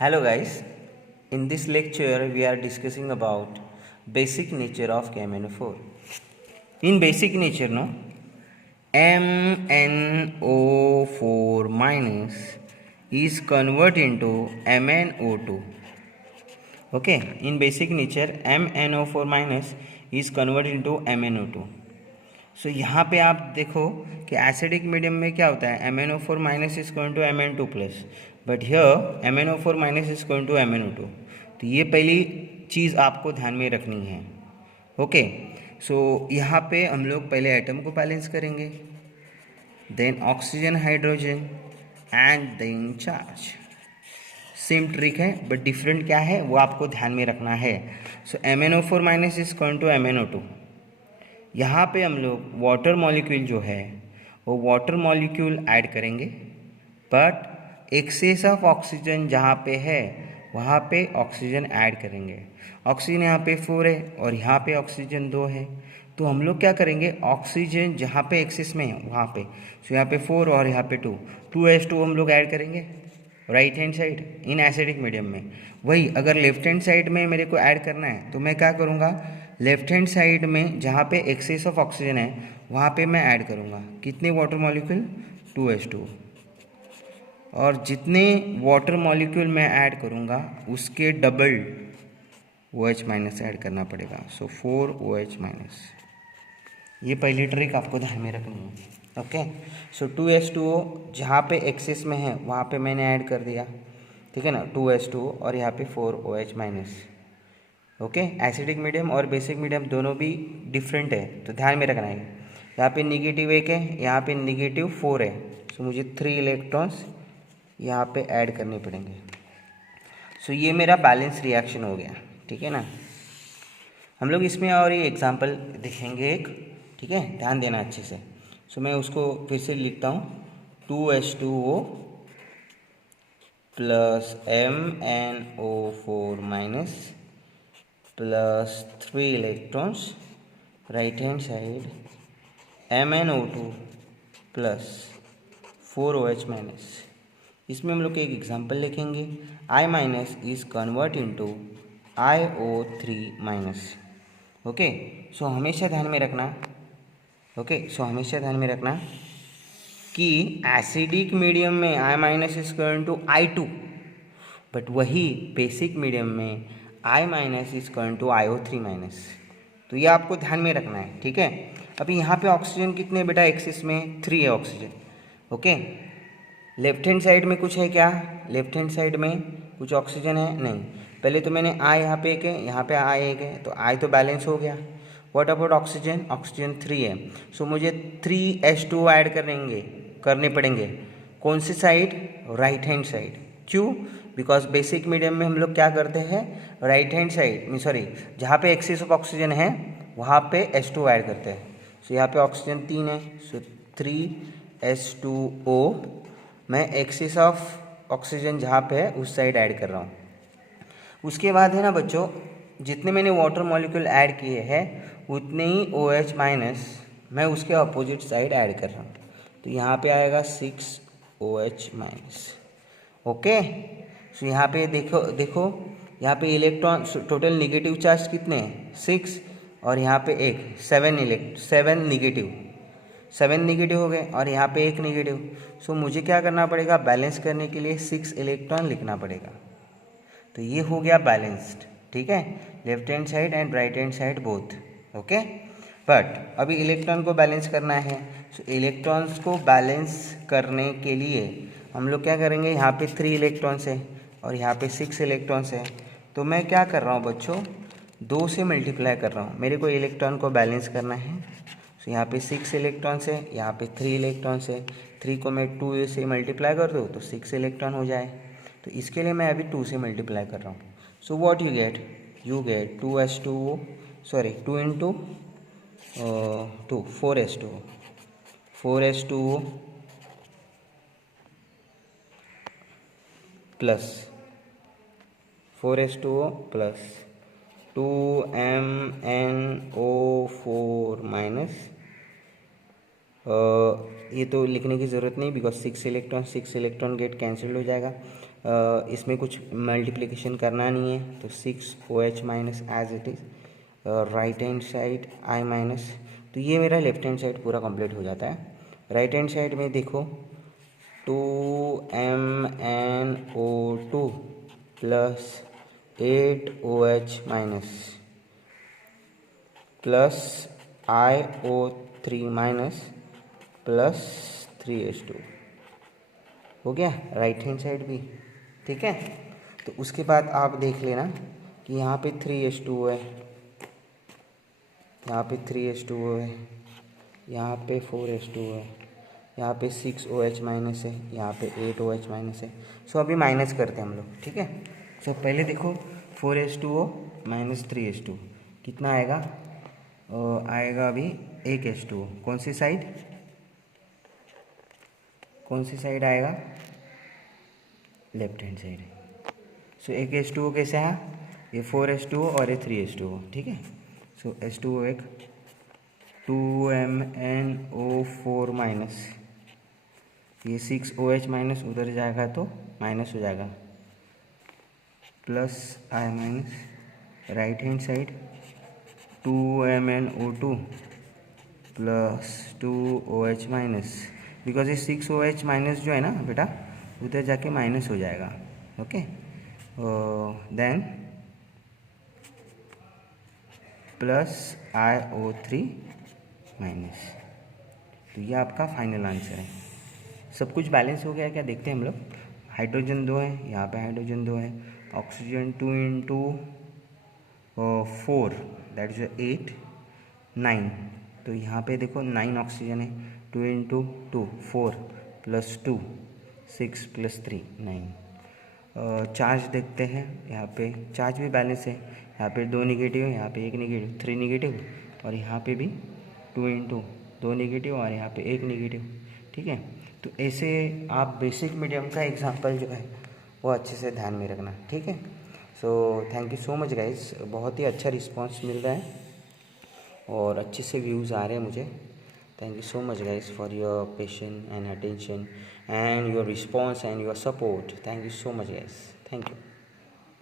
Hello guys, in this lecture we are discussing about basic nature of KMnO4. In basic nature, no, MnO4 minus is converted into MnO2. Okay, in basic nature MnO4 minus is converted into MnO2. सो यहाँ पे आप देखो कि acidic medium में क्या होता है, MnO4 minus is going to Mn2 plus, but here MnO4 minus is going to Mn2. तो ये पहली चीज़ आपको ध्यान में रखनी है. ओके, सो यहाँ पे हम लोग पहले एटम को बैलेंस करेंगे, then oxygen, hydrogen and then charge. Same trick है बट डिफरेंट क्या है वो आपको ध्यान में रखना है. So MnO4 minus is going to MnO2. यहाँ पे हम लोग वाटर मॉलिक्यूल जो है वो वाटर मॉलिक्यूल ऐड करेंगे, बट एक्सेस ऑफ ऑक्सीजन जहाँ पे है वहाँ पे ऑक्सीजन ऐड करेंगे. ऑक्सीजन यहाँ पे 4 है और यहाँ पे ऑक्सीजन 2 है, तो हम लोग क्या करेंगे, ऑक्सीजन जहाँ पे एक्सेस में है वहाँ पे, सो यहाँ पे 4 और यहाँ पे 2H2 हम लोग ऐड करेंगे right hand side in acidic medium में. वही अगर लेफ्ट हैंड साइड में मेरे को ऐड करना है तो मैं क्या करूँगा, लेफ्ट हैंड साइड में जहाँ पे एक्सेस ऑफ ऑक्सीजन है वहाँ पे मैं ऐड करूँगा कितने वाटर मॉलिक्यूल, 2H2. और जितने वाटर मॉलिक्यूल मैं ऐड करूँगा उसके डबल OH माइनस ऐड करना पड़ेगा. सो 4OH माइनस. ये पहली ट्रिक आपको ध्यान में रखनी है. ओके, सो 2H2O जहाँ पे एक्सेस में है वहाँ पे मैंने ऐड कर दिया, ठीक है ना, 2H2O और यहाँ पे 4OH minus. Okay, acidic medium और बेसिक मीडियम दोनों भी डिफरेंट है तो ध्यान में रखना है. यहाँ पे -1 है, यहाँ पे -4 है, सो मुझे 3 इलेक्ट्रॉन्स यहाँ पे ऐड करने पड़ेंगे. सो ये मेरा बैलेंस रिएक्शन हो गया, ठीक है ना. हम लोग इसमें और ये एग्जांपल देखेंगे एक, ठीक है, ध्यान देना अच्छे से. सो मैं उसको फिर से लिखता हूँ, 2H2O plus MnO4 minus plus 3 electrons right hand side, MnO2 plus 4OH minus. इसमें हम लोग एक एग्जांपल लिखेंगे, I minus is convert into IO3 minus. Okay, so हमेशा ध्यान में रखना, हमेशा ध्यान में रखना कि एसिडिक मीडियम में I minus is equal to I2, but वही बेसिक मीडियम में I minus is equal to IO3 minus. तो ये आपको ध्यान में रखना है, ठीक है. अभी यहाँ पे ऑक्सीजन कितने बेटा एक्सिस में, 3 है oxygen. Okay, left hand side में कुछ है क्या, लेफ्ट हैंड साइड में कुछ ऑक्सीजन है नहीं. पहले तो मैंने I यहाँ पे 1 है, यहाँ पे I 1 है, तो I तो बैलेंस हो गया. व्हाट अबाउट ऑक्सीजन, ऑक्सीजन 3 है, सो मुझे 3H2 ऐड करने पड़ेंगे. कौन सी साइड, राइट हैंड साइड. क्यों, बिकॉज बेसिक मीडियम में हम लोग क्या करते हैं, राइट हैंड साइड सॉरी जहाँ पे एक्सेस ऑफ ऑक्सीजन है वहाँ पे H2 ऐड करते हैं. सो यहाँ पे ऑक्सीजन 3 है, सो 3H2O मैं एक्सेस ऑफ ऑक्सीजन जहाँ पे है उस साइड ऐड कर रहा हूँ. उसके बाद है ना बच्चों, जितने मैंने वाटर मॉलिक्यूल ऐड किए हैं उतने ही OH माइनस मैं उसके अपोजिट साइड ऐड कर रहा हूँ. तो यहाँ पे आएगा 6OH माइनस. ओके, सो यहाँ पे देखो यहाँ पे इलेक्ट्रॉन टोटल निगेटिव चार्ज कितने हैं, 6, और यहाँ पे 7 निगेटिव हो गए और यहाँ पे 1 निगेटिव. सो मुझे क्या करना पड़ेगा, बैलेंस करने के लिए 6 इलेक्ट्रॉन लिखना पड़ेगा. तो ये हो गया बैलेंस्ड, ठीक है, left hand side and right hand side both. Okay, but अभी इलेक्ट्रॉन को बैलेंस करना है. सो इलेक्ट्रॉन्स को बैलेंस करने के लिए हम लोग क्या करेंगे, यहाँ पे 3 इलेक्ट्रॉन्स है और यहाँ पे 6 इलेक्ट्रॉन्स है. तो मैं क्या कर रहा हूँ बच्चों, 2 से मल्टीप्लाई कर रहा हूँ, मेरे को इलेक्ट्रॉन को बैलेंस करना है. सो यहाँ पे 6 इलेक्ट्रॉन्स है, यहाँ पे 3 इलेक्ट्रॉन्स है, 3 को मैं 2 से मल्टीप्लाई कर दूँ तो 6 इलेक्ट्रॉन हो जाए. तो इसके लिए मैं अभी 2 से मल्टीप्लाई कर रहा हूँ. So what you get 2H2O, sorry 2 into 2 4H2O plus 2MnO4 minus, ये तो लिखने की ज़रूरत नहीं बिकॉज 6 इलेक्ट्रॉन गेट कैंसिल हो जाएगा. इसमें कुछ मल्टीप्लिकेशन करना नहीं है, तो 6OH minus as it is, right hand side I minus, तो ये मेरा लेफ्ट हैंड साइड पूरा कंप्लीट हो जाता है। राइट हैंड साइड में देखो 2MnO2 plus 8OH minus plus IO3 minus plus 3H2 हो गया राइट हैंड साइड भी, ठीक है। तो उसके बाद आप देख लेना कि यहाँ पे 3H2 है, यहाँ पे 3H2 है, यहाँ पे 4H2 है, यहाँ पे 6OH माइनस है, यहाँ पे 8OH माइनस है। सो अभी माइनस करते हैं हम लोग, ठीक है। सो पहले देखो 4H2O माइनस 3H2 कितना आएगा, आएगा अभी 1H2O। कौन सी साइड, कौन सी साइड आएगा, लेफ्ट हैंड साइड। सो 1H2O कैसे है, ये 4H2O और ये 3H2O, ठीक है। सो H2O एक 2MnO4 माइनस, ये 6OH माइनस उधर जाएगा तो माइनस हो जाएगा, plus I minus, right hand side 2MnO2 plus 2OH minus, because ये 6OH माइनस जो है ना बेटा उधर जाके माइनस हो जाएगा, okay. Then plus IO3 minus, तो ये आपका फाइनल आंसर है। सब कुछ बैलेंस हो गया क्या, देखते हैं हम लोग। हाइड्रोजन 2 है, यहाँ पे हाइड्रोजन 2 है, ऑक्सीजन 2 इंटू 4 दैट इज 8 9, तो यहाँ पे देखो 9 ऑक्सीजन है, 2 इंटू 2 4 प्लस 2 6 प्लस 3 9। चार्ज देखते हैं, यहाँ पे चार्ज भी बैलेंस है, यहाँ पे 2 निगेटिव है, यहाँ पे 1 निगेटिव, 3 निगेटिव, और यहाँ पे भी 2 इंटू 2 निगेटिव और यहाँ पे 1 निगेटिव, ठीक है। तो ऐसे आप बेसिक मीडियम का एग्जाम्पल जो है वो अच्छे से ध्यान में रखना, ठीक है। So thank you so much guys, बहुत ही अच्छा रिस्पांस मिल रहा है और अच्छे से व्यूज़ आ रहे हैं मुझे। Thank you so much guys for your patience and attention and your response and your support. Thank you so much guys. Thank you.